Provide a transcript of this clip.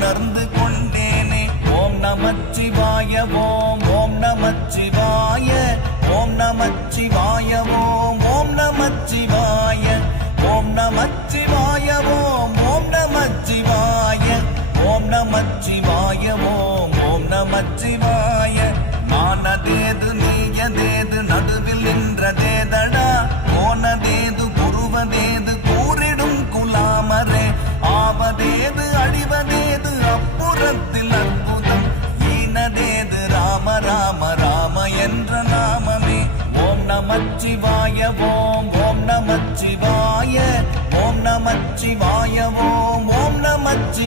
உணர்ந்து கொண்டேனே. ஓம் நமச்சிவாய ஓம் ஓம் நமச்சிவாய ஓம் நமச்சிவாய ஓம் ஓம் நமச்சிவாய ஓம் நமச்சிவாய ஓம் ஓம் நமச்சிவாய ஓம் நமச்சிவாய ஓம் ஓம் நமச்சிவாய. நானதேது நீயதேது நடுவில் நின்றதேதடா, போனதேது புருவதேது கூறிடும் குலாமரே, ஆவதேது அழிவதேது அப்புறத்தில் அற்புதம், ஈனதேது ராம ராம ராம என்ற நாமமே. ஓம் நமச்சிவாய ஓம் ஓம் நமச்சிவாய ஓம் நமச்சிவாய ஓம்